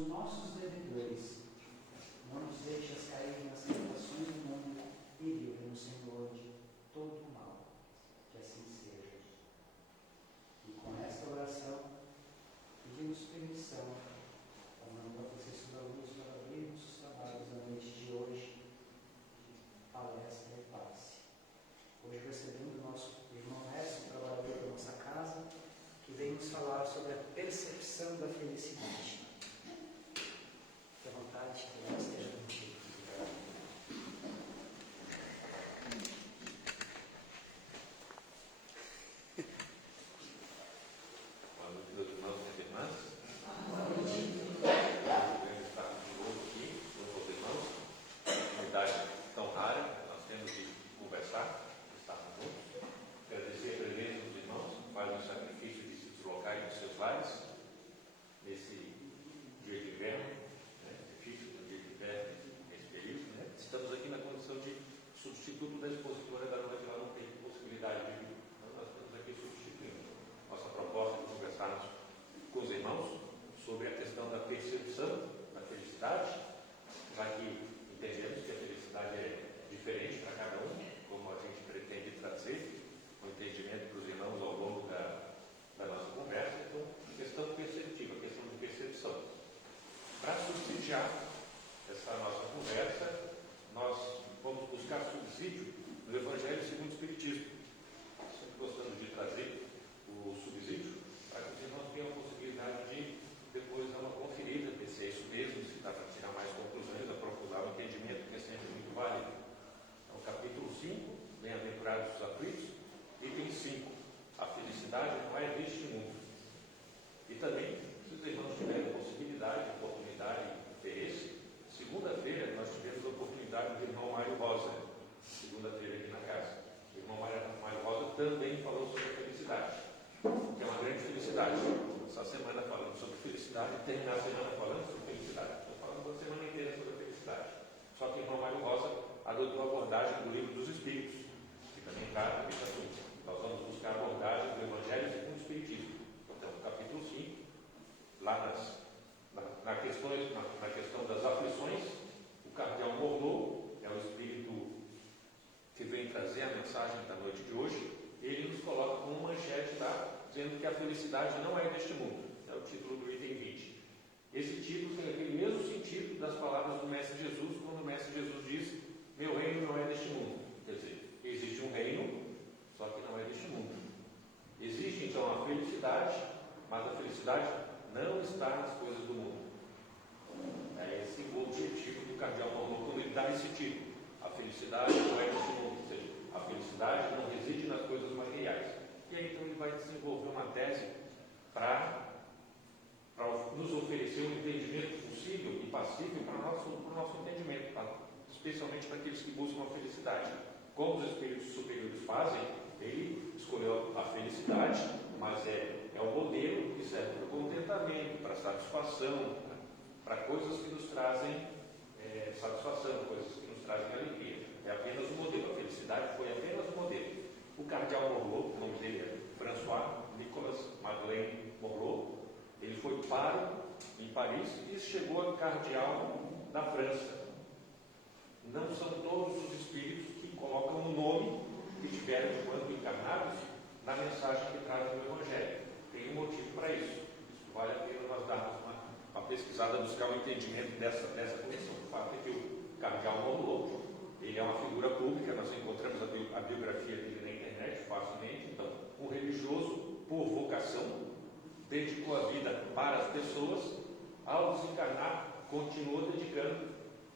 os nossos devedores, não nos deixes cair nas tentações do mundo e livra-nos, Senhor, de todo o mal. Que assim seja. E com esta oração, pedimos permissão, ao nome da Presença da Luz, para abrirmos os trabalhos da noite de hoje, de palestra e passe. Hoje recebendo o nosso irmão Écio, trabalhador da nossa casa, que vem nos falar sobre a percepção da felicidade. Fique à vontade, que Deus esteja contigo. Boa noite, meus irmãos e irmãs. Podemos estar de novo aqui com os irmãos. Uma comunidade tão rara, nós temos de conversar, estarmos juntos. Agradecer a presença dos irmãos, que fazem o sacrifício de se deslocar dos seus lares nesse dia de inverno, difícil no dia de inverno, nesse período. Estamos aqui na condição de substituto da expositora da noite, ela não tem possibilidade de vir. Então, nós estamos aqui substituindo. Nossa proposta de conversarmos com os irmãos sobre a questão da percepção da felicidade, já que entendemos que a felicidade é diferente para cada um, como a gente pretende trazer o entendimento para os irmãos ao longo da nossa conversa. Então, questão perceptiva, questão de percepção. Para subsidiar essa nossa conversa, nós vamos buscar subsídio no Evangelho segundo o Espiritismo. Sempre gostamos de trazer o subsídio para que os irmãos tenham a possibilidade de depois dar uma conferida, ver se é isso mesmo, se dá para tirar mais conclusões, aprofundar o entendimento, que é sempre muito válido. Então, capítulo 5, Bem-aventurados os aflitos, item 5, a felicidade não é deste mundo. E também, se os irmãos tiverem possibilidade, oportunidade e interesse, segunda-feira nós tivemos a oportunidade do irmão Mário Rosa, segunda-feira aqui na casa. O irmão Mário Rosa também falou sobre a felicidade, que é uma grande felicidade. Essa semana falando sobre felicidade, terminar a semana falando sobre felicidade. Estou falando a semana inteira sobre a felicidade. Só que o irmão Mário Rosa adotou a abordagem do Livro dos Espíritos, que também trata desse assunto. Nós vamos buscar a abordagem do Evangelho segundo o Espiritismo. Então, capítulo 5, lá na questão das aflições, o cardeal Morlot, é o espírito que vem trazer a mensagem da noite de hoje, ele nos coloca como manchete lá, dizendo que a felicidade não é deste mundo. É o título do item 20. Esse título tem aquele mesmo sentido das palavras do Mestre Jesus, quando o Mestre Jesus diz: meu reino não é deste mundo. Quer dizer, existe um reino, só que não é deste mundo. Existe então a felicidade, mas a felicidade não está nas coisas do mundo. É esse o objetivo do cardeal Morlot quando ele dá esse título. A felicidade não é deste mundo, ou seja, a felicidade não reside nas coisas materiais. E aí então ele vai desenvolver uma tese para nos oferecer um entendimento possível e passível para o nosso entendimento, especialmente para aqueles que buscam a felicidade. Como os espíritos superiores fazem, ele escolheu a felicidade, mas é o modelo que serve para o contentamento, para a satisfação, para coisas que nos trazem satisfação, coisas que nos trazem alegria. É apenas o modelo, a felicidade foi apenas o modelo. O cardeal Morlot, o nome dele é François Nicolas Madeleine Morlot, ele foi pároco em Paris e chegou a cardeal da França. Não são todos os espíritos que colocam o nome que tiveram enquanto encarnados na mensagem que trazem o Evangelho. Tem um motivo para isso. Isso vale a pena nós darmos uma pesquisada, buscar um entendimento dessa comissão. O fato é que o cardeal Morlot, ele é uma figura pública, nós encontramos a biografia dele na internet facilmente. Então, um religioso por vocação, dedicou a vida para as pessoas, ao desencarnar, continuou dedicando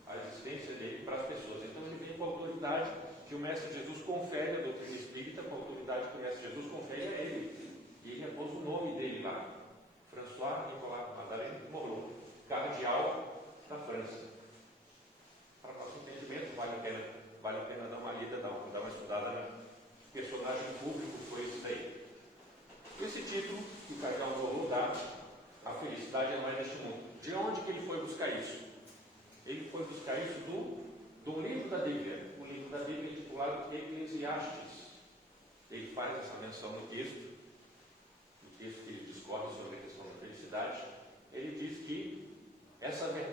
a existência dele para as pessoas. Então ele vem com a autoridade que o Mestre Jesus confere à doutrina espírita, com a autoridade que o Mestre Jesus confere a ele. E ele pôs o nome dele lá, François Nicolas Madeleine Morlot, cardeal da França. Para nosso entendimento, vale a pena dar uma lida, dar uma estudada no personagem público que foi esse daí. Esse título que o cardeal Morlot dá, a felicidade não é deste mundo. De onde que ele foi buscar isso? Ele foi buscar isso do livro da Bíblia, o livro da Bíblia intitulado Eclesiastes. Ele faz essa menção no texto que ele discorre sobre a questão da felicidade. Ele diz que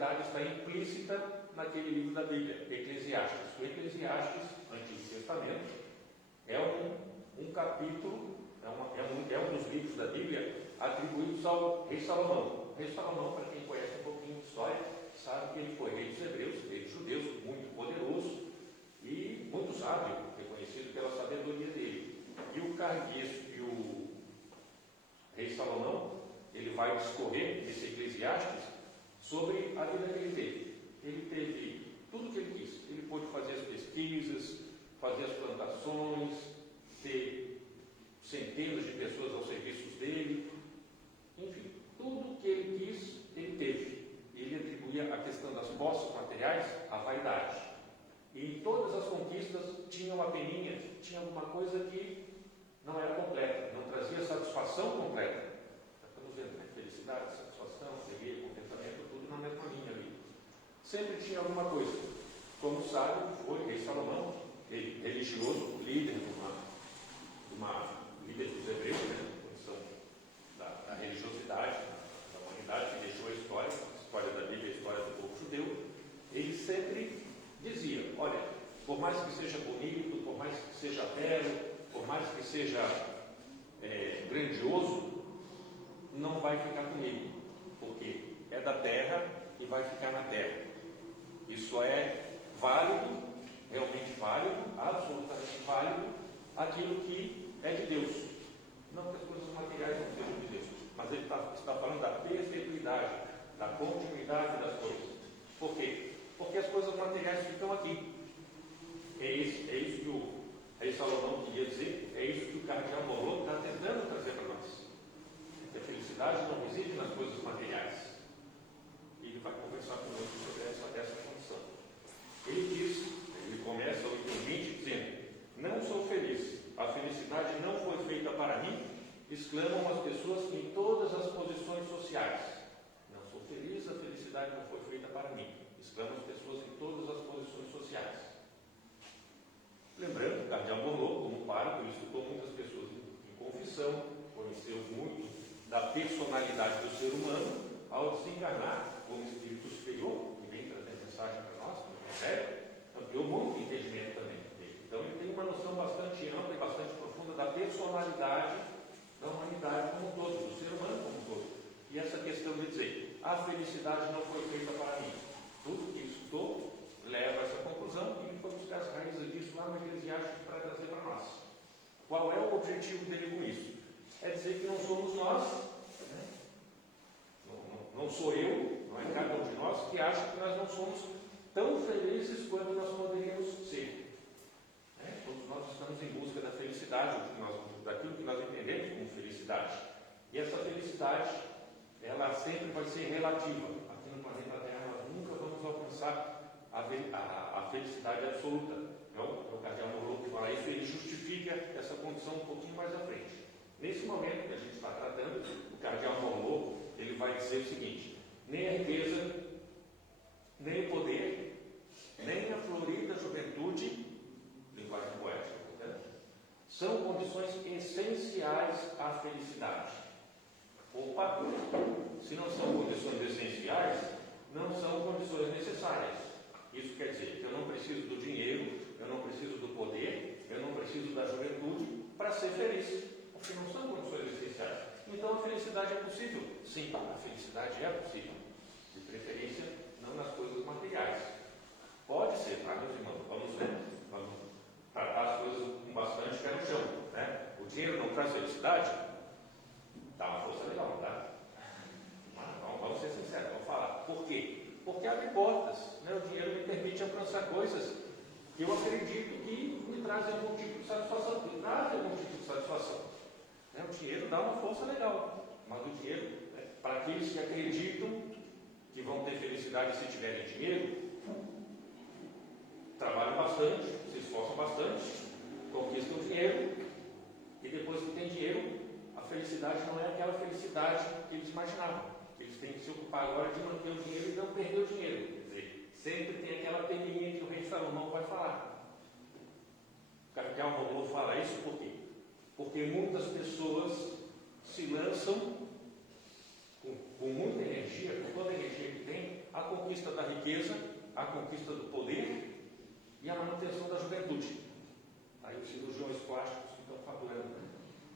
vaidade está implícita naquele livro da Bíblia, Eclesiastes. O Eclesiastes, Antigo Testamento, é um capítulo, é um dos livros da Bíblia atribuídos ao rei Salomão. O rei Salomão, para quem conhece um pouquinho de história, sabe que ele foi rei dos hebreus, rei dos judeus, muito poderoso e muito sábio, reconhecido pela sabedoria dele. E o rei Salomão, ele vai discorrer nesse Eclesiastes sobre a vida que ele teve. Ele teve tudo o que ele quis. Ele pôde fazer as pesquisas, fazer as plantações, ter centenas de pessoas ao serviço dele. Enfim, tudo o que ele quis, ele teve. Ele atribuía a questão das posses materiais à vaidade. E todas as conquistas tinham uma peninha, tinha alguma coisa que não era completa, não trazia satisfação completa. Estamos vendo, né? Felicidade, satisfação, alegria, contentamento, tudo na mesma linha ali. Sempre tinha alguma coisa. Como sabe, foi o rei Salomão, religioso, líder líder dos hebreus, né? Condição da religiosidade, da humanidade, que deixou a história da Bíblia, a história do povo judeu. Ele sempre dizia: olha, por mais que seja bonito, por mais que seja belo, por mais que seja grandioso, não vai ficar comigo, porque é da terra e vai ficar na terra. Isso é válido, realmente válido, absolutamente válido, aquilo que é de Deus. Não que as coisas materiais não sejam de Deus, mas ele está falando da perpetuidade, da continuidade das coisas. Por quê? Porque as coisas materiais ficam aqui. É isso que o rei Salomão queria dizer, é isso que o cardeal Morlot está tentando trazer para nós. A felicidade não reside nas coisas materiais. E ele vai conversar conosco sobre essa condição. Ele começa o item 20 dizendo: não sou feliz, a felicidade não foi feita para mim, exclamam as pessoas em todas as posições sociais. Não sou feliz, a felicidade não foi feita para mim, exclamam as pessoas em todas as posições sociais. Lembrando, o cardeal Morlot, como pároco, estudou muitas pessoas em confissão, conheceu muito da personalidade do ser humano. Ao desencarnar como espírito superior, que vem trazer mensagem para nós, no Evangelho, ampliou muito o entendimento também dele. Então ele tem uma noção bastante ampla e bastante profunda da personalidade da humanidade como um todo, do ser humano como um todo. E essa questão de dizer: a felicidade não foi feita para mim. Tudo que estudou leva a essa conclusão, e ele foi buscar as raízes disso lá no Eclesiastes para trazer para nós. Qual é o objetivo dele com isso? É dizer que não somos nós, né? Não sou eu, não é cada um de nós, que acha que nós não somos tão felizes quanto nós poderíamos ser. Todos nós estamos em busca da felicidade, daquilo que nós entendemos como felicidade. E essa felicidade, ela sempre vai ser relativa. Aqui no planeta Terra nós nunca vamos alcançar a felicidade absoluta. O cardeal Morlot que fala isso, ele justifica essa condição um pouquinho mais à frente. Nesse momento que a gente está tratando, o cardeal Morlot, ele vai dizer o seguinte: nem a riqueza, nem o poder, nem a florida juventude, linguagem poética, são condições essenciais à felicidade. Opa! Se não são condições essenciais, não são condições necessárias. Isso quer dizer que eu não preciso do dinheiro, eu não preciso do poder, eu não preciso da juventude para ser feliz, porque não são condições essenciais. Então a felicidade é possível? Sim, a felicidade é possível. De preferência, não nas coisas materiais. Pode ser, tá, meus irmãos? Vamos tratar as coisas com bastante pé no chão, né? O dinheiro não traz felicidade? Dá uma força legal, não dá? Vamos ser sinceros, vamos falar. Por quê? Porque abre portas, né? O dinheiro me permite alcançar coisas que eu acredito que me trazem algum tipo de satisfação, né? O dinheiro dá uma força legal, mas o dinheiro, né, para aqueles que acreditam que vão ter felicidade se tiverem dinheiro, trabalham bastante, se esforçam bastante, conquistam dinheiro, e depois que tem dinheiro, a felicidade não é aquela felicidade que eles imaginavam. Eles têm que se ocupar agora de manter o dinheiro e não perder o dinheiro. Quer dizer, sempre tem aquela peninha que o rei Salomão vai falar. O cardeal Morlot fala isso por quê? Porque muitas pessoas se lançam com muita energia, com toda a energia que tem, a conquista conquista da riqueza, a conquista do poder e a manutenção da juventude. Aí os cirurgiões plásticos ficam faturando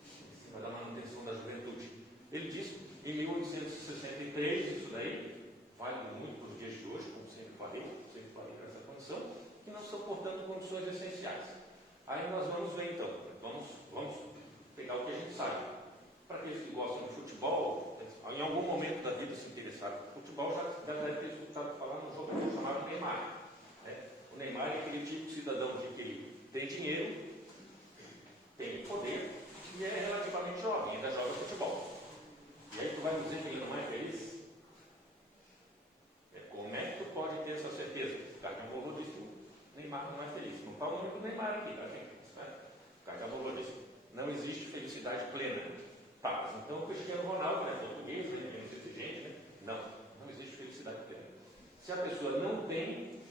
em cima da manutenção da juventude. Ele diz, em 1863, isso daí vale muito para os dias de hoje, como sempre falei nessa condição, que não são, portanto, condições essenciais. Aí nós vamos ver então, vamos pegar o que a gente sabe. Para aqueles que gostam de futebol, em algum momento da vida se interessaram por futebol, já deve ter escutado falar num jogador chamado Neymar. O Neymar é aquele tipo de cidadão que ele tem dinheiro, tem poder e é relativamente jovem, ainda joga futebol. E aí tu vai me dizer que ele não é feliz? Como é que tu pode ter essa certeza? O Cardiamolo disse que o Neymar não é feliz. Não fala o nome do Neymar aqui, tá, gente? O Cardiamolo disse que não existe felicidade plena. Tá, mas então o Cristiano Ronaldo é português, ele é menos exigente, né? Não existe felicidade plena. Se a pessoa não tem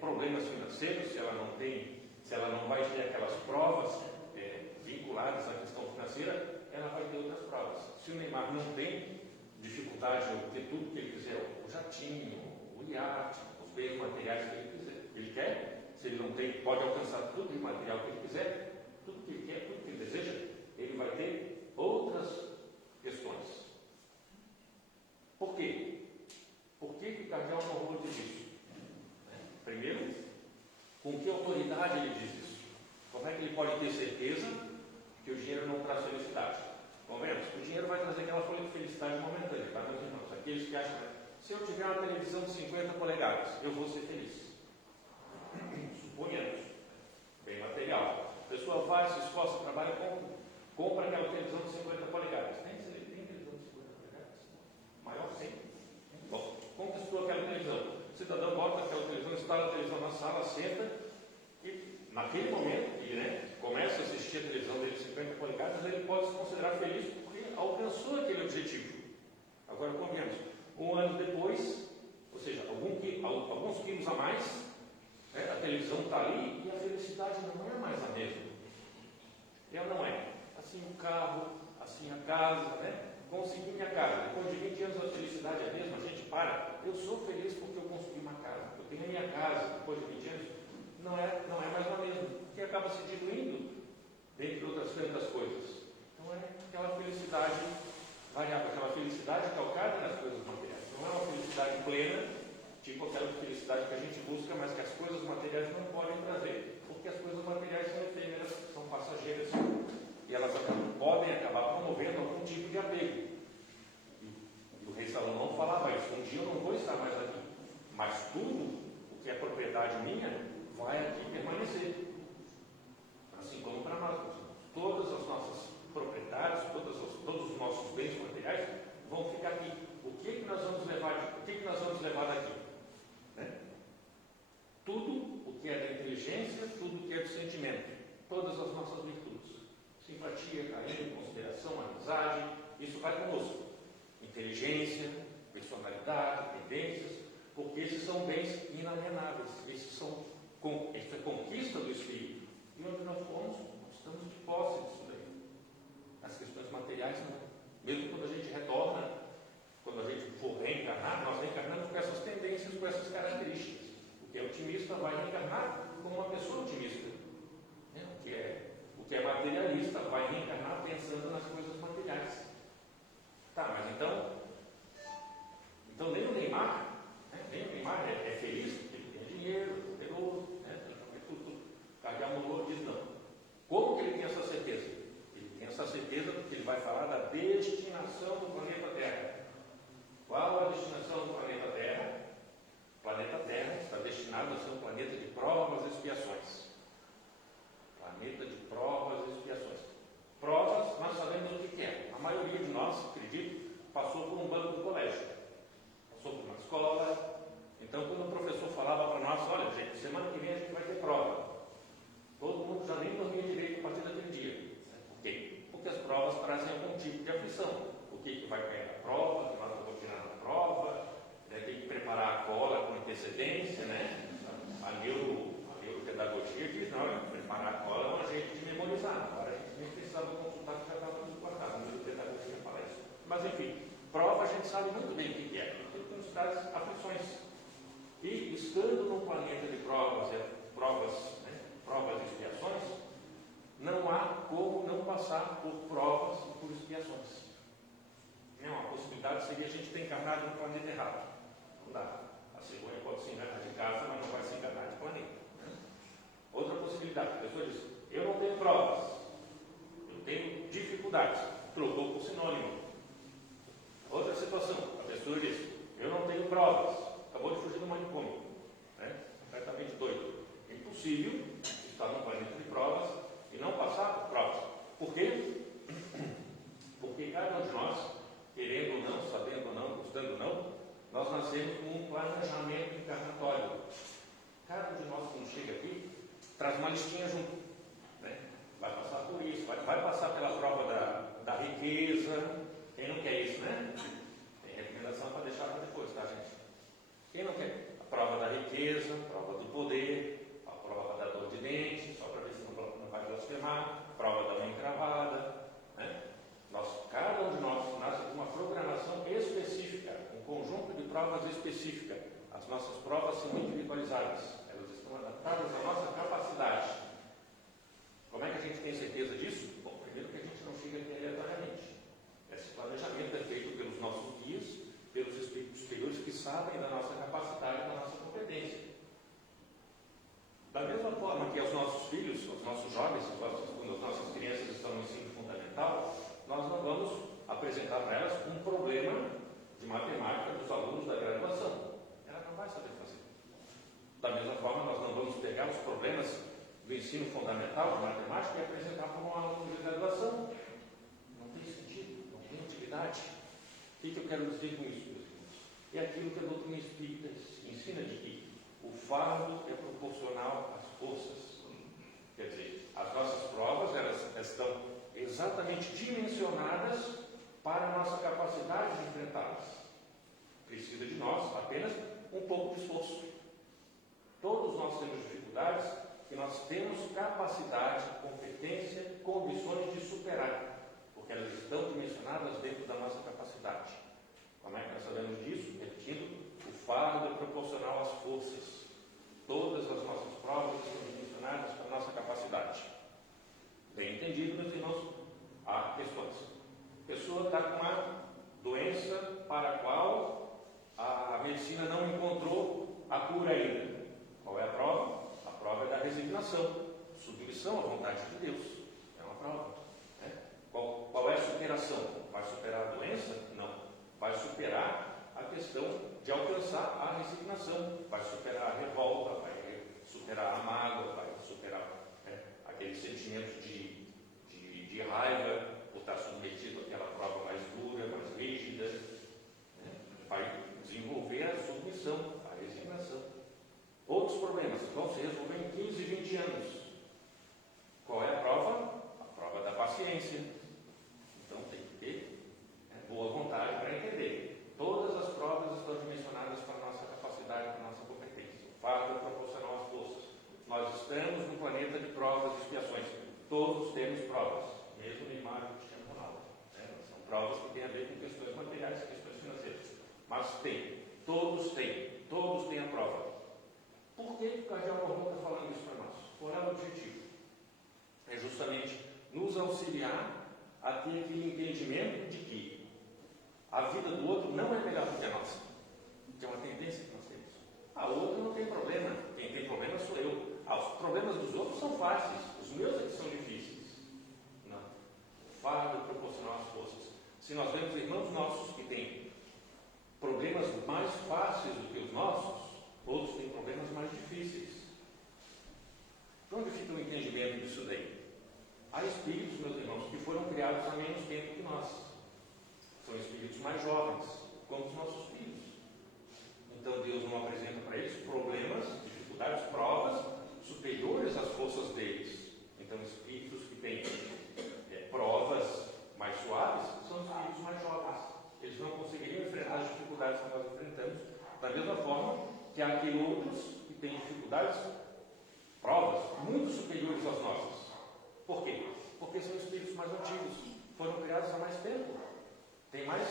problemas financeiros, se ela não vai ter aquelas provas vinculadas à questão financeira, ela vai ter outras provas. Se o Neymar não tem dificuldade em obter tudo que ele quiser, o jatinho, o iate, os bens materiais que ele quiser, ele quer, se ele não tem, pode alcançar tudo de material que ele quiser, tudo que ele quer, tudo que ele deseja, ele vai ter outras questões. Por quê? Por que o cardeal Morro diz isso? Primeiro, com que autoridade ele diz isso? Como é que ele pode ter certeza que o dinheiro não traz felicidade? Convenhamos, o dinheiro vai trazer aquela felicidade momentânea, tá, meus irmãos? Aqueles que acham, se eu tiver uma televisão de 50 polegadas, eu vou ser feliz. Suponhamos, bem material. A pessoa vai, se esforça, trabalha, compra aquela televisão de 50 polegadas. Tem televisão de 50 polegadas? Maior sim. Bom, conquistou aquela televisão. O cidadão bota aquela televisão, instala a televisão na sala, senta e naquele momento ele começa a assistir a televisão dele de 50 polegadas, ele pode se considerar feliz porque alcançou aquele objetivo. Agora, convenhamos, um ano depois, ou seja, alguns quilos a mais, a televisão está ali e a felicidade não é mais a mesma. Ela não é. Assim o carro, assim a casa, consegui minha casa. Depois de 20 anos a felicidade é a mesma, a gente para. Eu sou feliz porque eu consegui uma casa. Eu tenho a minha casa, depois de 20 anos, não é mais a mesma. Porque acaba se diluindo, dentre outras tantas coisas. Então é aquela felicidade variável, aquela felicidade calcada nas coisas materiais. Não é uma felicidade plena, tipo aquela felicidade que a gente busca, mas que as coisas materiais não podem trazer. Porque as coisas materiais são efêmeras, são passageiras. E elas podem acabar promovendo algum tipo de apego. E o rei Salomão falava isso: um dia eu não vou estar mais aqui, mas tudo o que é propriedade minha vai aqui permanecer. Assim como para nós, todas as nossas propriedades, todos os nossos bens materiais vão ficar aqui. O que nós vamos levar daqui? Tudo o que é da inteligência, tudo o que é do sentimento, todas as nossas virtudes. Simpatia, carinho, consideração, amizade, isso vai conosco. Inteligência, personalidade, tendências, porque esses são bens inalienáveis. Isso é conquista do Espírito. E onde nós fomos, nós estamos de posse disso daí. As questões materiais não. Mesmo quando a gente retorna, quando a gente for reencarnar, nós reencarnamos com essas tendências, com essas características. O que é otimista vai reencarnar como uma pessoa otimista. O que é materialista vai reencarnar pensando nas coisas materiais. Tá, mas então nem o Neymar, é feliz porque ele tem dinheiro, poderoso, tudo. Cardiamolo diz não. Como que ele tem essa certeza? Ele tem essa certeza porque ele vai falar da destinação do planeta Terra. Qual a destinação do planeta Terra? O planeta Terra está destinado a ser um planeta de provas e expiações. Planeta de provas e expiações. Provas, nós sabemos o que é. A maioria de nós, acredito, passou por um banco do colégio. Passou por uma escola. Então, quando o professor falava para nós, olha, gente, semana que vem a gente vai ter prova. Todo mundo já nem dormia direito a partir daquele dia. Por quê? Porque as provas trazem algum tipo de aflição. O que vai cair na prova, que nós vamos tirar na prova, tem que preparar a cola com antecedência, A neuropedagogia diz, não, preparar a cola é um jeito de memorizar. Agora a gente nem precisava consultar, que já estava tudo guardado. A neuropedagogia fala isso. Mas enfim, prova a gente sabe muito bem o que é. Porque nos traz aflições. estando num planeta de provas e expiações, não há como não passar por provas e por expiações. Uma possibilidade seria a gente ter encarnado no planeta errado. Não dá. A cegonha pode se enganar de casa, mas não vai se enganar de planeta. Outra possibilidade, a pessoa diz, eu não tenho provas, eu tenho dificuldades, trocou por sinônimo. Outra situação, a pessoa diz, eu não tenho provas, acabou de fugir do manicômio, completamente doido. É impossível estar num planeta de provas e não passar por provas. Por quê? Porque cada um de nós, querendo ou não, sabendo ou não, gostando ou não, nós nascemos com um planejamento encarnatório. Cada um de nós, quando chega aqui, traz uma listinha junto. Vai passar por isso, vai passar pela prova da riqueza. Quem não quer isso, né? Tem recomendação para deixar para depois, tá, gente? Quem não quer? A prova da riqueza, a prova do poder, a prova da dor de dente, só para ver se não vai blasfemar, a prova da unha encravada. Cada um de nós nasce com uma programação específica, um conjunto de provas específicas. As nossas provas são individualizadas, elas estão adaptadas à nossa capacidade. Como é que a gente tem certeza disso? Bom, primeiro que a gente não chega aqui aleatoriamente. Esse planejamento é feito pelos nossos guias, pelos espíritos superiores que sabem da nossa capacidade e da nossa competência. Da mesma forma que aos nossos filhos, aos nossos jovens, quando as nossas crianças estão no ensino fundamental, nós não vamos apresentar para elas um problema de matemática dos alunos da graduação. Ela não vai saber fazer. Da mesma forma, nós não vamos pegar os problemas do ensino fundamental de matemática e apresentar para um aluno de graduação. Não tem sentido, não tem utilidade. O que eu quero dizer com isso, meus irmãos? É aquilo que a doutrina espírita ensina de que o fardo é proporcional às forças. Quer dizer, as nossas provas, elas estão exatamente dimensionadas para a nossa capacidade de enfrentá-las. Precisa de nós apenas um pouco de esforço. Todos nós temos dificuldades que nós temos capacidade, competência, condições de superar, porque elas estão dimensionadas dentro da nossa capacidade. Como é que nós sabemos disso? Repetindo, o fardo é proporcional às forças. Todas as nossas provas estão dimensionadas para a nossa capacidade. Bem entendido, meus irmãos, há questões. A pessoa está com uma doença para a qual a medicina não encontrou a cura ainda. Qual é a prova? A prova é da resignação, submissão à vontade de Deus. É uma prova. Qual é a superação? Vai superar a doença? Não. Vai superar a questão de alcançar a resignação. Vai superar a revolta, vai superar a mágoa, vai superar aquele sentimento de raiva por estar submetido àquela prova mais dura, mais rígida. Vai desenvolver a submissão, a resignação. Outros problemas vão se resolver em 15, 20 anos. Qual é a prova? A prova da paciência. Então tem que ter boa vontade para entender. Todas as provas estão dimensionadas para a nossa capacidade, para a nossa competência. O fardo é proporcional às forças. Nós estamos no planeta de provas e expiações. Todos temos provas, mesmo Neymar e Cristiano Ronaldo. São provas que têm a ver com questões materiais, questões financeiras. Mas todos têm a prova. Por que o Cardeal Borbon está falando isso para nós? Qual é o objetivo? É justamente nos auxiliar a ter aquele entendimento de que a vida do outro não é melhor do que a nossa. Que é uma tendência que nós temos. A outra não tem problema. Quem tem problema sou eu. Os problemas dos outros são fáceis. Os meus é que são difíceis. Não. O fardo é proporcional às forças. Se nós vemos irmãos nossos que têm problemas mais fáceis do que os nossos, outros têm problemas mais difíceis. Onde fica o entendimento disso daí? Há espíritos, meus irmãos, que foram criados há menos tempo que nós. São espíritos mais jovens, como os nossos filhos. Então Deus não apresenta para eles problemas, dificuldades, provas superiores às forças deles. Então espíritos que têm provas mais suaves são espíritos mais jovens. Eles não conseguiriam enfrentar as dificuldades que nós enfrentamos da mesma forma que há aqui outros que têm dificuldades, provas muito superiores às nossas. Por quê? Porque são espíritos mais antigos, foram criados há mais tempo, têm mais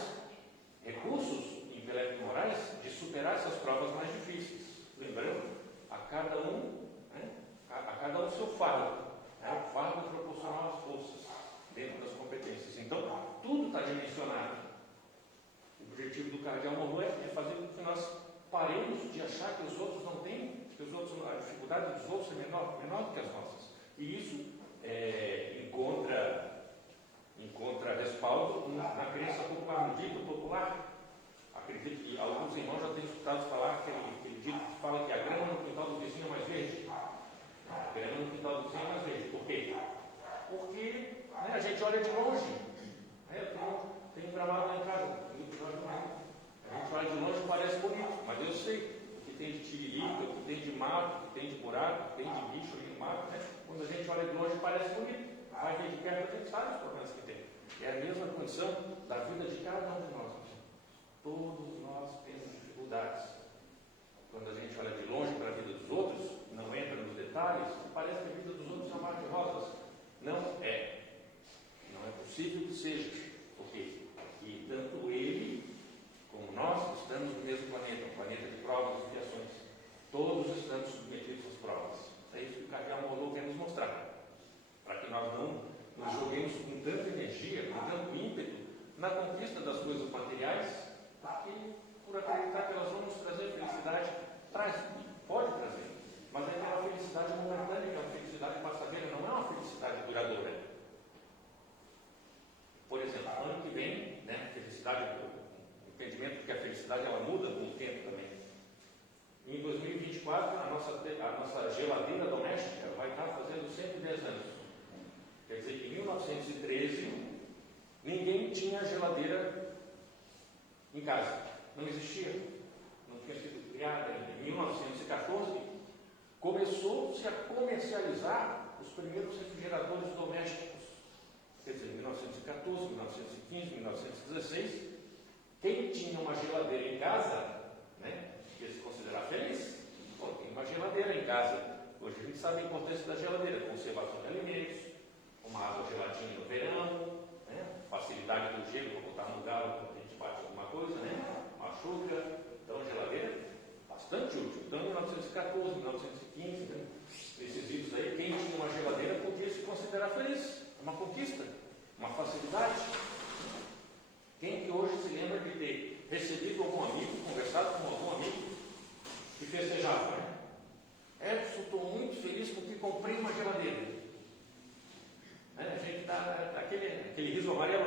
recursos intelecto-morais de superar essas provas mais difíceis. lembrando, a cada um, né, a cada um seu fardo. O fardo é proporcional às forças, dentro das competências. Então, tudo está dimensionado. O objetivo do cardeal Monroe é fazer com que nós paremos de achar que os outros não têm, que os outros, a dificuldade dos outros é menor do que as nossas. E isso encontra respaldo na crença popular, no dito popular. Acredito que alguns irmãos já têm escutado falar aquele dito que fala que a grama no quintal do vizinho é mais verde. A grama no quintal do vizinho é mais verde. Por quê? Porque a gente olha de longe. Tem um gramado lá em casa. A gente olha de longe e parece bonito, mas eu sei o que tem de tiririca, o que tem de mato, o que tem de buraco, o que tem de bicho ali no mato. Quando a gente olha de longe parece bonito. Vai ver de perto, a gente sabe os problemas que tem. É a mesma condição da vida de cada um de nós. Todos nós temos dificuldades. Quando a gente olha de longe para a vida dos outros, não entra nos detalhes, parece que a vida dos outros é um mar de rosas. Não é. Não é possível que seja. Por quê? Porque tanto ele como nós estamos no mesmo planeta, um planeta de provas e expiações. Todos estamos submetidos às provas. É isso que o cardeal Monroe quer nos mostrar. Para que nós não nos joguemos com tanta energia, com tanto ímpeto na conquista das coisas materiais, porque por acreditar que elas vão nos trazer felicidade, pode trazer. Mas é aquela felicidade momentânea, que é uma felicidade passageira, não é uma felicidade duradoura. Por exemplo, ano que vem, felicidade, o entendimento de que a felicidade ela muda com o tempo também. Em 2024, a nossa geladeira doméstica vai estar fazendo 110 anos. Quer dizer que em 1913, ninguém tinha geladeira em casa. Não existia. Não tinha sido criada ainda. Em 1914, começou-se a comercializar os primeiros refrigeradores domésticos. Quer dizer, em 1914, 1915, 1916, quem tinha uma geladeira em casa, ia se considerar feliz. Tem uma geladeira em casa. Hoje a gente sabe a importância da geladeira, conservação de alimentos, uma água geladinha no verão, facilidade do gelo para botar no galo quando a gente bate alguma coisa, machuca. Então a geladeira bastante útil. Então em 1914, 1915, nesses livros aí, quem tinha uma geladeira podia se considerar feliz. Uma conquista, uma facilidade. Quem que hoje se lembra de ter recebido algum amigo, conversado com algum amigo e festejava, Edson, estou muito feliz porque comprei uma geladeira. A gente dá aquele riso amarelo,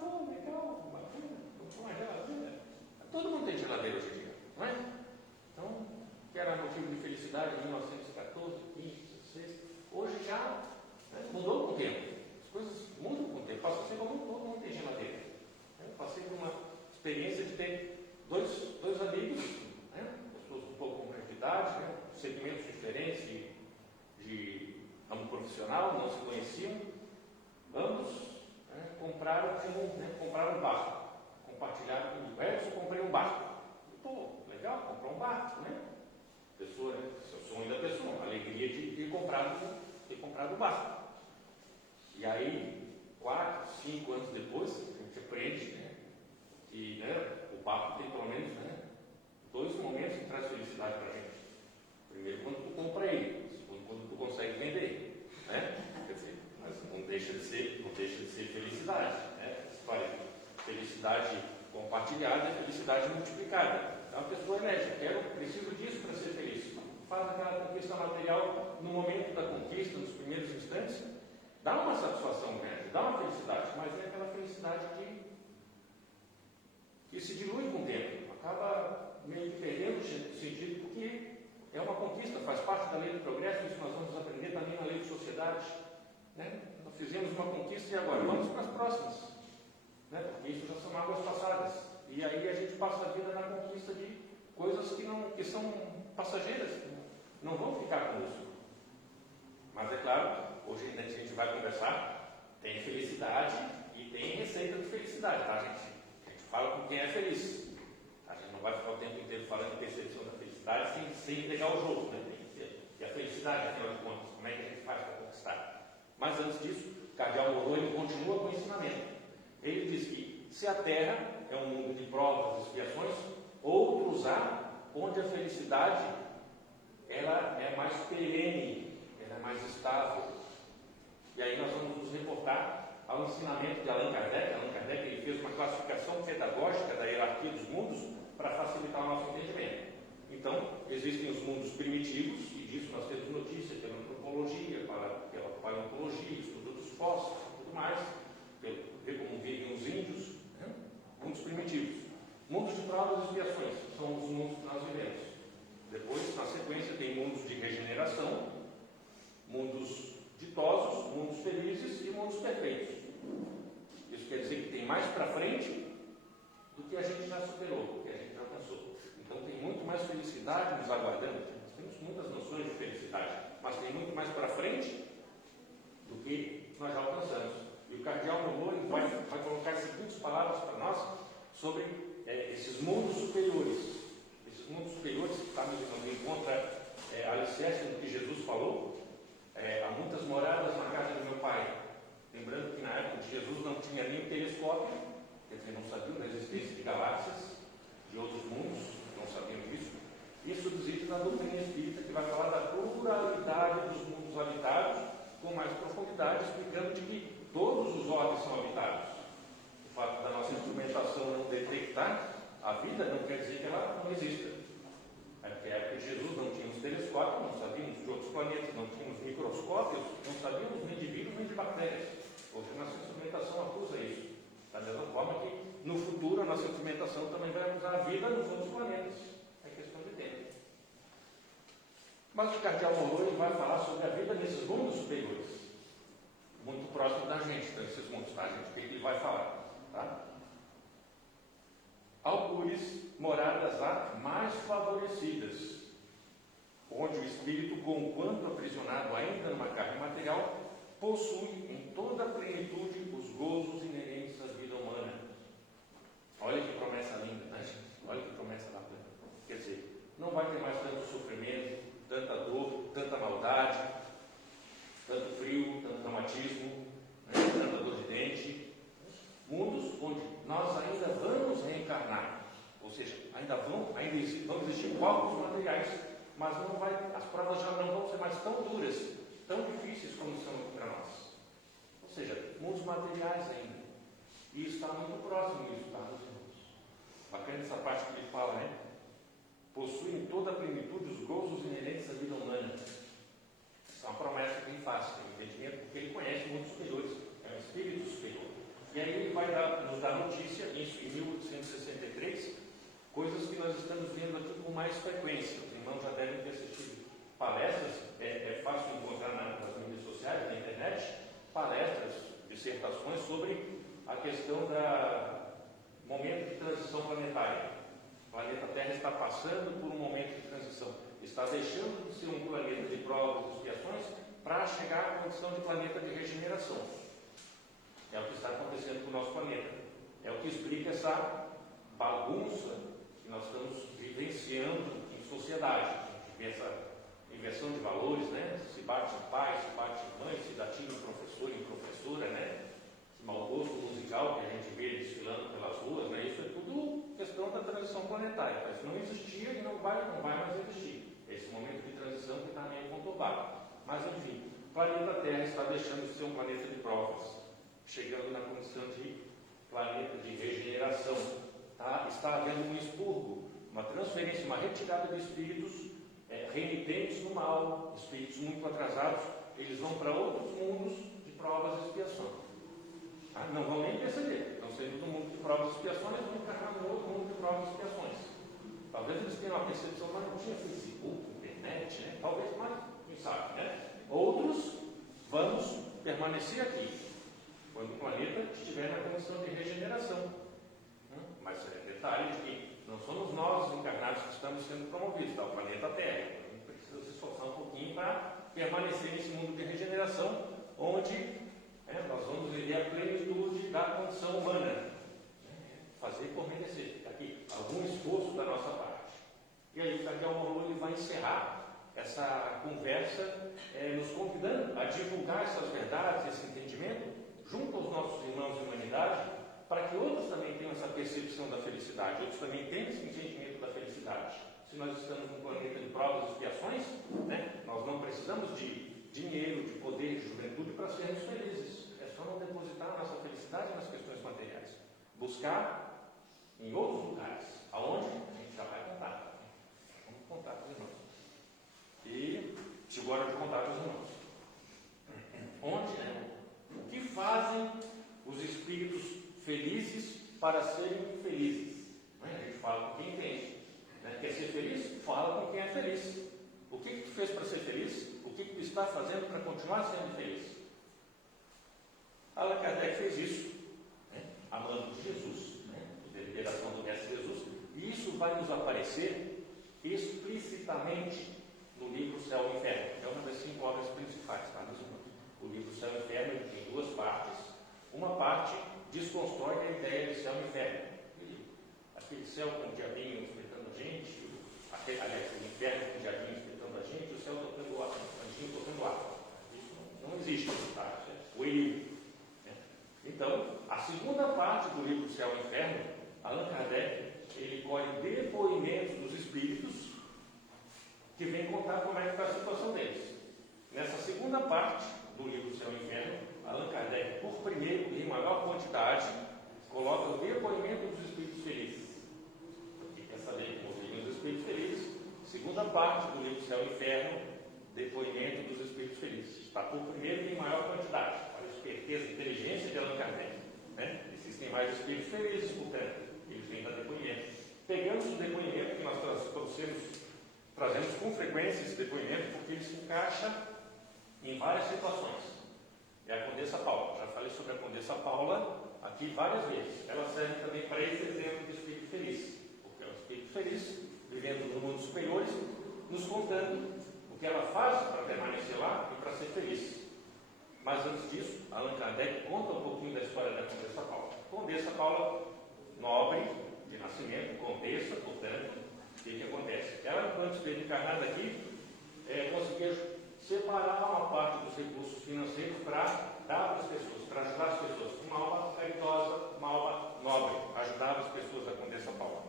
pô, legal, bacana, comprou uma geladeira. Todo mundo tem geladeira hoje em dia, não é? Então, que era motivo de felicidade em 1914, 15, 16, hoje já mudou com o tempo. As coisas mudam com o tempo. Passa assim como todo mundo tem geladeira. Eu passei por uma experiência de ter dois amigos, pessoas um pouco com mais de idade, segmentos diferentes de ramo profissional, não se conheciam. Ambos compraram um barco. Compartilharam comigo. Eu comprei um barco. Pô, legal, comprou um barco, Pessoa, esse é o sonho da pessoa, a alegria de ter comprado o barco. E aí, 4, 5 anos depois, a gente aprende que o barco tem pelo menos 2 momentos que traz felicidade para a gente. Primeiro, quando tu compra ele. Segundo, quando tu consegue vender. Quer dizer, mas não deixa de ser felicidade. História de felicidade compartilhada e felicidade multiplicada. Então a pessoa elege, preciso disso para ser feliz. Faz aquela conquista material no momento da conquista, nos primeiros instantes, dá uma satisfação grande, dá uma felicidade, mas é aquela felicidade que se dilui com o tempo, acaba meio que perdendo o sentido, porque é uma conquista, faz parte da lei do progresso, isso nós vamos aprender também na lei de sociedade. Nós fizemos uma conquista e agora vamos para as próximas, porque isso já são águas passadas. E aí a gente passa a vida na conquista de coisas que são passageiras, que não vão ficar conosco. Mas é claro, hoje a gente vai conversar, tem felicidade e tem receita de felicidade, tá, gente? A gente fala com quem é feliz. A gente não vai ficar o tempo inteiro falando de percepção da felicidade sem pegar o jogo, E a felicidade, afinal de contas, como é que a gente faz para conquistar? Mas antes disso, o cardeal Monroe continua com o ensinamento. Ele diz que se a Terra é um mundo de provas e expiações, outros há onde a felicidade ela é mais perene, ela é mais estável. E aí nós vamos nos reportar ao ensinamento de Allan Kardec. Allan Kardec ele fez uma classificação pedagógica da hierarquia dos mundos para facilitar o nosso entendimento. Então, existem os mundos primitivos, e disso nós temos notícia pela antropologia, pela paleontologia, estudo dos fósseis e tudo mais, ver como vivem os índios, né? Mundos primitivos. Mundos de provas e expiações são os mundos que nós vivemos. Depois, na sequência, tem mundos de regeneração, mundos ditosos, mundos felizes e mundos perfeitos. Isso quer dizer que tem mais para frente do que a gente já superou, do que a gente já alcançou. Então tem muito mais felicidade nos aguardando. Nós temos muitas noções de felicidade, mas tem muito mais para frente do que nós já alcançamos. E o cardeal Monroe vai colocar as seguintes palavras para nós sobre esses mundos superiores. Esses mundos superiores que nos encontra alicerce do que Jesus falou. Há muitas moradas na casa do meu pai. Lembrando que na época de Jesus não tinha nem telescópio, quer dizer, não sabiam da existência de galáxias, de outros mundos, não sabiam disso. Isso existe na doutrina espírita, que vai falar da pluralidade dos mundos habitados, com mais profundidade, explicando de que todos os orbes são habitados. O fato da nossa instrumentação não detectar a vida não quer dizer que ela não exista. Na época de Jesus não tínhamos telescópio, não sabíamos de outros planetas, não tínhamos microscópios, não sabíamos nem de vírus nem de bactérias. Hoje a nossa instrumentação acusa isso. Da mesma forma que no futuro a nossa instrumentação também vai acusar a vida nos outros planetas. É questão de tempo. Mas o cardeal Monroe vai falar sobre a vida nesses mundos superiores, muito próximo da gente, então, esses mundos, tá, gente? O que ele vai falar? Tá? Alcures, moradas lá mais favorecidas, onde o espírito, conquanto aprisionado ainda numa carne material, possui em toda a plenitude os gozos inerentes à vida humana. Olha que promessa linda, né, gente? Olha que promessa bacana. Quer dizer, não vai ter mais tanto sofrimento, tanta dor, tanta maldade, tanto frio, tanto traumatismo, né? Tanta dor de dente. Mundos onde nós ainda vamos reencarnar, ou seja, ainda vão existir corpos materiais, mas as provas já não vão ser mais tão duras, tão difíceis como são para nós. Ou seja, mundos materiais ainda. E isso está muito próximo disso, tá, meus irmãos? Bacana essa parte que ele fala, né? Possuem toda a plenitude os gozos inerentes à vida humana. Essa é uma promessa que ele faz, tem entendimento, porque ele conhece mundos superiores, é um espírito superior. E aí ele vai nos dar notícia, isso em 1863, coisas que nós estamos vendo aqui com mais frequência. Os irmãos já devem ter assistido palestras, é fácil encontrar nas mídias sociais, na internet, palestras, dissertações sobre a questão do momento de transição planetária. O planeta Terra está passando por um momento de transição. Está deixando de ser um planeta de provas e expiações para chegar à condição de planeta de regeneração. É o que está acontecendo com o nosso planeta. É o que explica essa bagunça que nós estamos vivenciando em sociedade. A gente vê essa inversão de valores, né? Se bate em pai, se bate em mãe, se dá tiro em professor e em professora, né? Esse mau gosto musical que a gente vê desfilando pelas ruas, né? Isso é tudo questão da transição planetária. Tá? Isso não existia e não vai mais existir. Esse momento de transição que está meio conturbado. Mas, enfim, o planeta Terra está deixando de ser um planeta de provas, chegando na condição de planeta de regeneração. Tá? Está havendo um expurgo, uma transferência, uma retirada de espíritos renitentes no mal, espíritos muito atrasados. Eles vão para outros mundos de provas e expiações. Tá? Não vão nem perceber, estão saindo do mundo de provas e expiações e vão encarnar no outro mundo de provas e expiações. Talvez eles tenham uma percepção, mas não tinha Facebook, internet, né? Talvez mais, quem sabe, né? Outros, vamos permanecer aqui quando o planeta estiver na condição de regeneração. Mas é detalhe de que não somos nós, os encarnados, que estamos sendo promovidos, tá? O planeta Terra. A gente precisa se esforçar um pouquinho para permanecer nesse mundo de regeneração, onde nós vamos viver a plenitude da condição humana. Fazer por merecer. Aqui, algum esforço da nossa parte. E aí o cardeal Monroe vai encerrar essa conversa nos convidando a divulgar essas verdades, esse entendimento, junto aos nossos irmãos de humanidade, para que outros também tenham essa percepção da felicidade, outros também tenham esse entendimento da felicidade. Se nós estamos num planeta de provas e expiações, né? Nós não precisamos de dinheiro, de poder, de juventude para sermos felizes. É só não depositar a nossa felicidade nas questões materiais. Buscar em outros lugares. Aonde? A gente já vai contar. Vamos contar com os irmãos. E chegou a hora de contar com os irmãos. Onde, né? O que fazem os espíritos felizes para serem felizes? A gente fala com quem entende. Né? Quer ser feliz? Fala com quem é feliz. O que tu fez para ser feliz? O que tu está fazendo para continuar sendo feliz? Allan Kardec fez isso, né? Amando Jesus, né? A deliberação do Mestre Jesus. E isso vai nos aparecer explicitamente no livro Céu e Inferno, que é uma das 5 obras principais, tá, meus irmãos? O livro Céu e Inferno tem 2 partes. Uma parte desconstrói a ideia de céu e inferno. Aquele céu com o diabinho espetando a gente, aliás, o inferno com o diabinho espetando a gente, o céu tocando o anjinho tocando água. Isso não existe, tá? Isso é coelho. Né? Então, a segunda parte do livro Céu e Inferno, Allan Kardec, ele colhe depoimentos dos espíritos que vêm contar como é que está a situação deles. Nessa segunda parte do livro Céu e Inferno, Allan Kardec, por primeiro e em maior quantidade, coloca o depoimento dos espíritos felizes. Porque quer saber como vivem os espíritos felizes? Segunda parte do livro Céu e Inferno, depoimento dos espíritos felizes. Está por primeiro e em maior quantidade. Olha a esperteza, a inteligência de Allan Kardec. Né? Existem mais espíritos felizes, portanto, eles vêm dar depoimento. Pegamos o depoimento que nós trazemos com frequência esse depoimento, porque ele se encaixa em várias situações. É a Condessa Paula. Já falei sobre a Condessa Paula aqui várias vezes. Ela serve também para esse exemplo de espírito feliz. Porque é um espírito feliz, vivendo no mundo superior, nos contando o que ela faz para permanecer lá e para ser feliz. Mas antes disso, Allan Kardec conta um pouquinho da história da Condessa Paula. Condessa Paula, nobre de nascimento, condessa, portanto, o que acontece? Ela, enquanto esteve encarnada aqui, conseguia separar uma parte dos recursos financeiros para dar para as pessoas, para ajudar as pessoas. Uma alma caridosa, uma alma nobre, ajudava as pessoas, a Condessa Paula.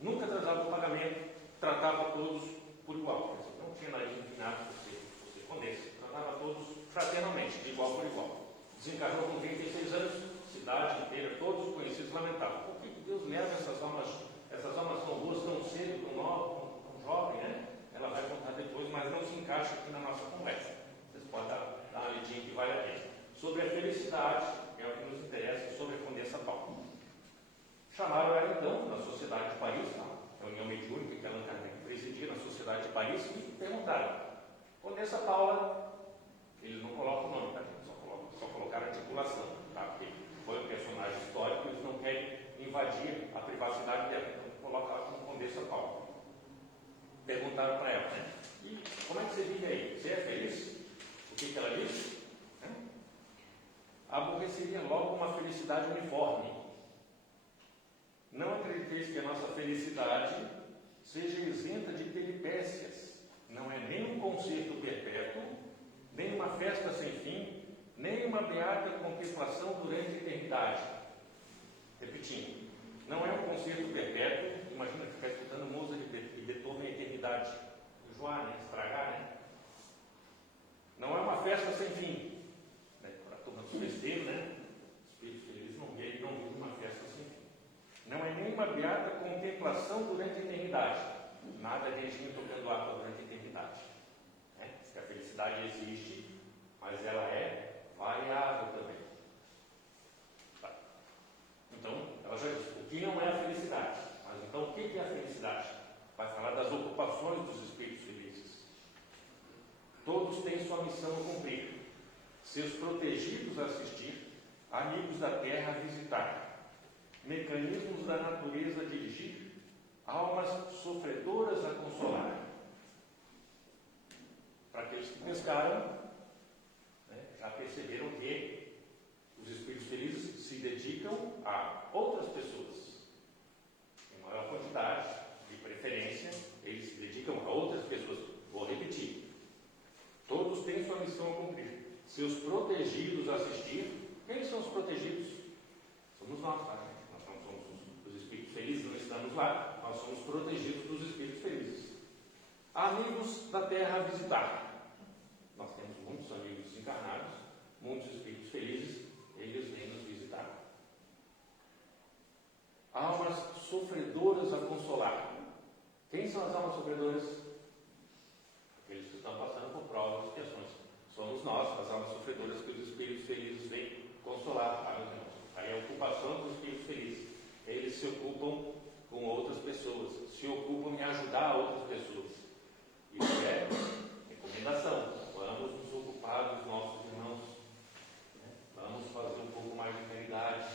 Nunca atrasava o pagamento, tratava todos por igual. Não tinha nariz empinado por ser condessa, tratava todos fraternalmente, de igual por igual. Desencarnou com 36 anos, cidade inteira, todos conhecidos lamentavam. Por que Deus leva essas almas tão boas, tão cedo, tão novas, jovem, né? Ela vai contar depois, mas não se encaixa aqui na nossa conversa. Vocês podem dar uma lidinha que vale a pena. Sobre a felicidade, é o que nos interessa, sobre a Condessa Paula. Chamaram ela então, na Sociedade de Paris, a reunião mediúnica que ela presidia na Sociedade de Paris, e perguntaram: Condessa Paula, eles não colocam o nome, tá? Só colocaram a articulação, tá? Porque foi um personagem histórico, eles não querem invadir a privacidade dela, então coloca ela como Condessa Paula. Perguntaram para ela, né? E como é que você vive aí? Você é feliz? O que ela disse? Aborreceria logo uma felicidade uniforme. Não acrediteis que a nossa felicidade seja isenta de peripécias. Não é nem um concerto perpétuo, nem uma festa sem fim, nem uma beata contemplação durante a eternidade. Repetindo, não é um concerto perpétuo. Imagina ficar escutando Mozart e Beethoven a eternidade. Enjoar, né? Estragar, né? Não é uma festa sem fim. Para a turma dos festeiros, né? Espíritos felizes não vivem uma festa sem fim. Não é nem uma beata contemplação durante a eternidade. Nada de gente tocando água durante a eternidade. Né? Porque a felicidade existe, mas ela é variável também. Tá. Então, ela já disse, o que não é a felicidade? Mas então, o que é a felicidade? Vai falar das ocupações dos espíritos felizes. Todos têm sua missão a cumprir. Seus protegidos a assistir, amigos da terra a visitar, mecanismos da natureza a dirigir, almas sofredoras a consolar. Para aqueles que pescaram, né, já perceberam que os espíritos felizes se dedicam a outras pessoas. Em maior quantidade, de preferência, eles se dedicam a outras pessoas. Vou repetir. Todos têm sua missão a cumprir. Seus protegidos a assistir. Quem são os protegidos? Somos nós, tá? Nós não somos os espíritos felizes, não estamos lá. Nós nós somos protegidos dos espíritos felizes. Amigos da terra a visitar. Nós temos muitos amigos desencarnados, muitos espíritos felizes, eles vêm nos visitar. Almas sofredoras a consolar. Quem são as almas sofredoras? Aqueles que estão passando por provas e questões. Somos nós, as almas sofredoras, que os espíritos felizes vêm consolar, tá, meus irmãos? Aí a ocupação dos espíritos felizes. Eles se ocupam com outras pessoas, se ocupam em ajudar outras pessoas. Isso é recomendação. Vamos nos ocupar dos nossos irmãos. Né? Vamos fazer um pouco mais de caridade.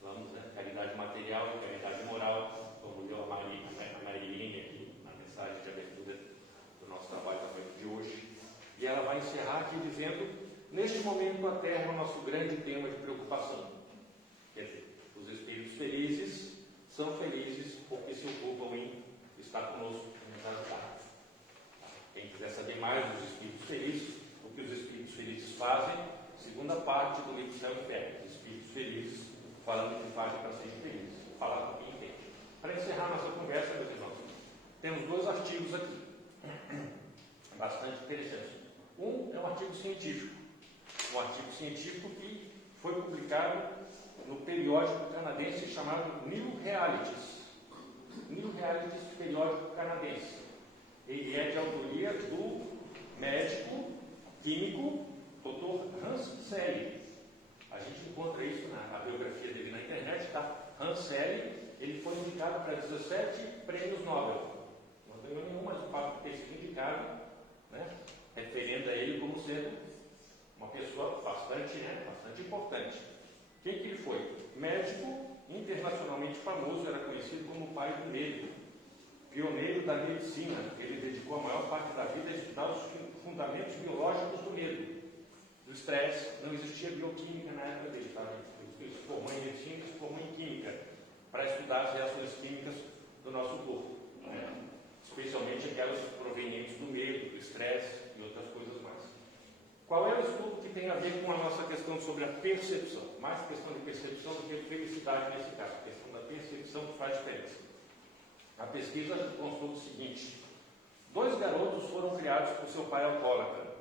Vamos, né? Caridade material e caridade moral, como deu a Marilinha aqui na mensagem de abertura do nosso trabalho da noite de hoje. E ela vai encerrar aqui dizendo: neste momento a Terra é o nosso grande tema de preocupação. Quer dizer, os espíritos felizes são felizes porque se ocupam em estar conosco, em nos ajudar. Quem quiser saber mais dos espíritos felizes, o que os espíritos felizes fazem, segunda parte do livro Céu e Inferno, os espíritos felizes, falando que fazem para serem felizes. Vou falar com quem entende. Para encerrar nossa conversa, meus irmãos, temos 2 artigos aqui, bastante interessantes. Um é um artigo científico, que foi publicado no periódico canadense chamado New Realities. New Realities, periódico canadense. Ele é de autoria do médico químico Dr. Hans Selye. A gente encontra isso na biografia dele na internet, tá? Hans Selye, ele foi indicado para 17 prêmios Nobel. Não ganhou nenhum, mas o fato de ter sido indicado, né, referendo a ele como sendo uma pessoa bastante importante. Quem que ele foi? Médico internacionalmente famoso, era conhecido como o pai do medo, pioneiro da medicina. Ele dedicou a maior parte da vida a estudar os fundamentos biológicos do medo, do estresse. Não existia bioquímica na época dele, tá? Ele se formou em medicina e se formou em química, para estudar as reações químicas do nosso corpo, né? Especialmente aquelas provenientes do medo, do estresse e outras coisas mais. Qual é o estudo que tem a ver com a nossa questão sobre a percepção? Mais questão de percepção do que de felicidade nesse caso. A questão da percepção que faz diferença. A pesquisa constou o seguinte: 2 garotos foram criados por seu pai alcoólatra.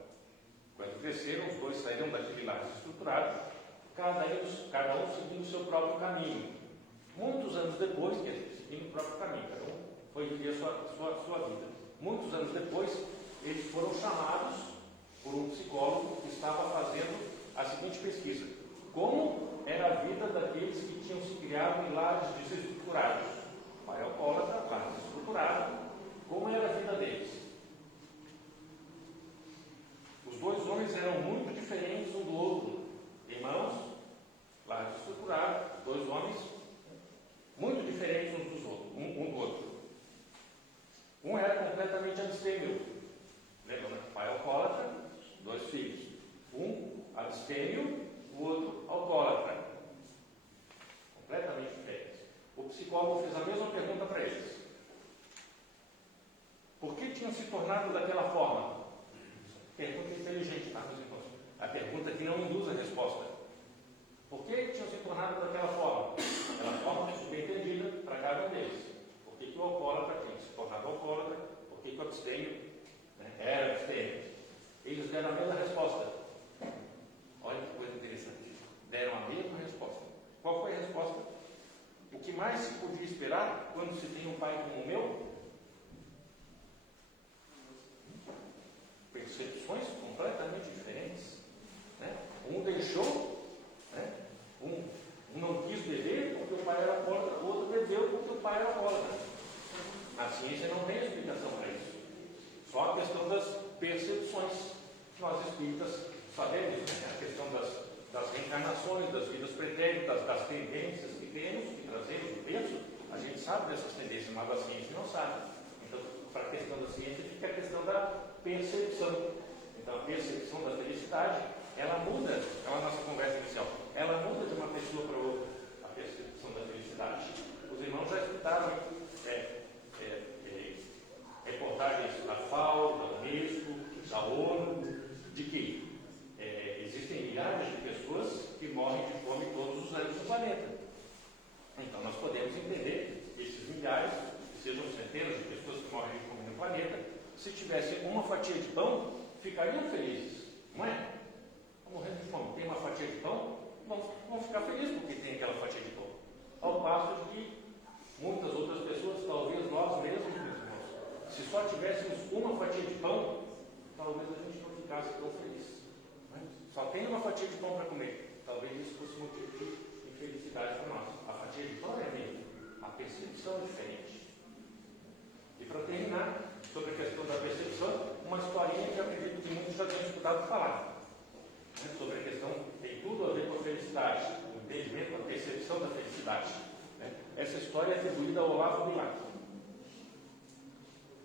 Quando cresceram, os 2 saíram daquele lar desestruturado, cada um seguindo o seu próprio caminho. Muitos anos depois, quer dizer, seguindo o próprio caminho, cada um foi viver a sua vida. Muitos anos depois, eles foram chamados por um psicólogo que estava fazendo a seguinte pesquisa: como era a vida daqueles que tinham se criado em lares desestruturados? Pai alcoólatra, lar desestruturado, como era a vida deles? Os 2 homens eram muito diferentes um do outro. Irmãos, lar desestruturado, 2 homens muito diferentes um do outro. Um era completamente abstêmio. Lembra, né? Pai alcoólatra, 2 filhos. Um abstêmio, o outro alcoólatra. Completamente diferentes. O psicólogo fez a mesma pergunta para eles: por que tinham se tornado daquela forma? Pergunta inteligente, tá, meus irmãos? A pergunta que não induz a resposta. Por que tinham se tornado daquela forma? Aquela forma subentendida para cada um deles. Por que o alcoólatra tinha se tornado alcoólatra? Por que o abstêmio, né, era abstêmio? Eles deram a mesma resposta. Olha que coisa interessante. Deram a mesma resposta. Qual foi a resposta? O que mais se podia esperar quando se tem um pai como o meu? Percepções completamente diferentes, né? Um deixou, né? Um não quis beber porque o pai era alcoólatra, o outro bebeu porque o pai era alcoólatra. A ciência não tem explicação para isso. Só a questão das percepções. Nós espíritas sabemos, né? A questão das reencarnações, das vidas pretéritas, das tendências que temos, que trazemos do berço. A gente sabe dessas tendências, mas a ciência não sabe. Então, para a questão da ciência, fica a questão da percepção. Então, a percepção da felicidade, ela muda, é a nossa conversa inicial, ela muda de uma pessoa para outra, a percepção da felicidade. Os irmãos já escutaram reportagens da FAO, da Unesco, da ONU, de que existem milhares de pessoas que morrem de fome todos os anos no planeta. Então, nós podemos entender esses milhares de se tivessem uma fatia de pão, ficariam felizes, não é? Estão morrendo de fome, tem uma fatia de pão, vão ficar felizes porque tem aquela fatia de pão. Ao passo de que muitas outras pessoas, talvez nós mesmos, meus irmãos, se só tivéssemos uma fatia de pão, talvez a gente não ficasse tão feliz. Não é? Só tem uma fatia de pão para comer. Talvez isso fosse motivo de infelicidade para nós. A fatia de pão é mesmo. A percepção é diferente. E para terminar, sobre a questão da percepção, uma historinha que eu acredito que muitos já tenham escutado falar. Né? Sobre a questão, tem tudo a ver com a felicidade, o entendimento, a percepção da felicidade. Né? Essa história é atribuída ao Olavo Bilac.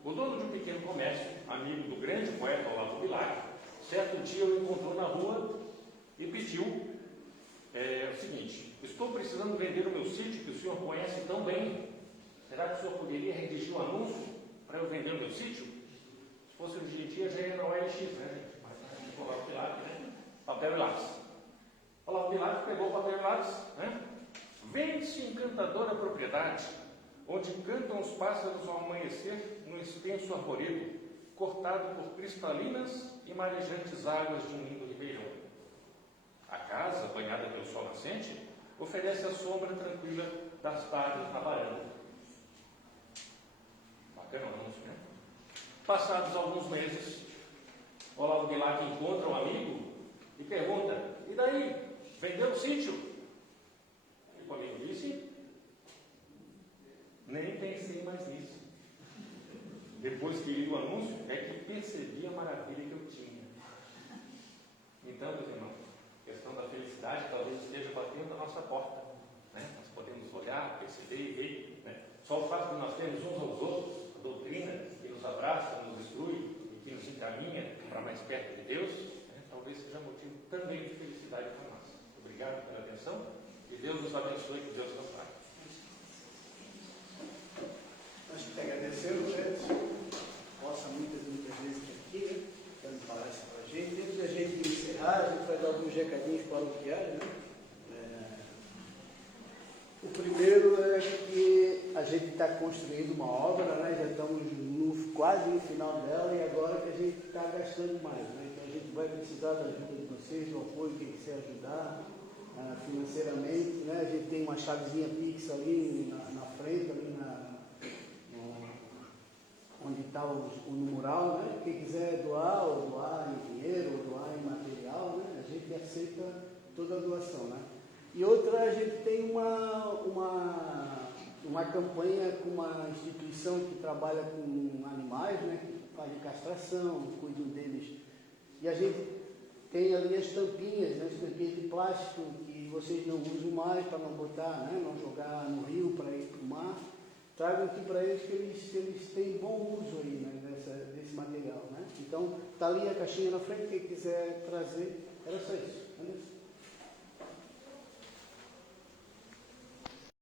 O dono de um pequeno comércio, amigo do grande poeta Olavo Bilac, certo dia o encontrou na rua e pediu o seguinte: estou precisando vender o meu sítio que o senhor conhece tão bem. Será que o senhor poderia redigir um anúncio para eu vender o meu sítio? Se fosse hoje em dia, já ia no OLX, né, gente? Mas Olavo Bilac, né? Papel e lápis. Olavo Bilac pegou o papel e lápis, né? Vende-se encantadora propriedade, onde cantam os pássaros ao amanhecer no extenso arvoredo, cortado por cristalinas e marejantes águas de um lindo ribeirão. A casa, banhada pelo sol nascente, oferece a sombra tranquila das tardes na varanda. Bacana o anúncio, né? Passados alguns meses, Olavo Bilac encontra um amigo e pergunta: e daí? Vendeu o sítio? E o amigo disse: nem pensei mais nisso. Depois que li o anúncio, é que percebi a maravilha que eu tinha. Então, meus irmãos, a questão da felicidade talvez esteja batendo na nossa porta. Né? Nós podemos olhar, perceber e ver. Né? Só o fato de nós termos uns aos outros, a doutrina que nos abraça, nos instrui e que nos encaminha para mais perto de Deus, né? Talvez seja motivo também de felicidade para nós. Obrigado pela atenção e Deus nos abençoe, que Deus nos pague. Nós te agradecemos, né? Possa muitas vezes aqui, né? Dando palestra para a gente. Antes da gente encerrar, a gente vai dar alguns recadinhos paroquiais, né? O primeiro é que a gente está construindo uma obra, né? Já estamos quase no final dela e agora que a gente está gastando mais, né? Então a gente vai precisar da ajuda de vocês, do apoio, quem quiser ajudar financeiramente, né? A gente tem uma chavezinha Pix ali na frente, ali onde está o mural, né? Quem quiser doar, ou doar em dinheiro, ou doar em material, né? A gente aceita toda a doação, né? E outra, a gente tem uma campanha com uma instituição que trabalha com animais, né? Que faz castração, cuidam deles. E a gente tem ali as tampinhas, né? As tampinhas de plástico que vocês não usam mais para não botar, né? Não jogar no rio para ir para o mar. Tragam aqui para eles que eles têm bom uso aí, né, desse material, né? Então, está ali a caixinha na frente, quem quiser trazer, era só isso. Né?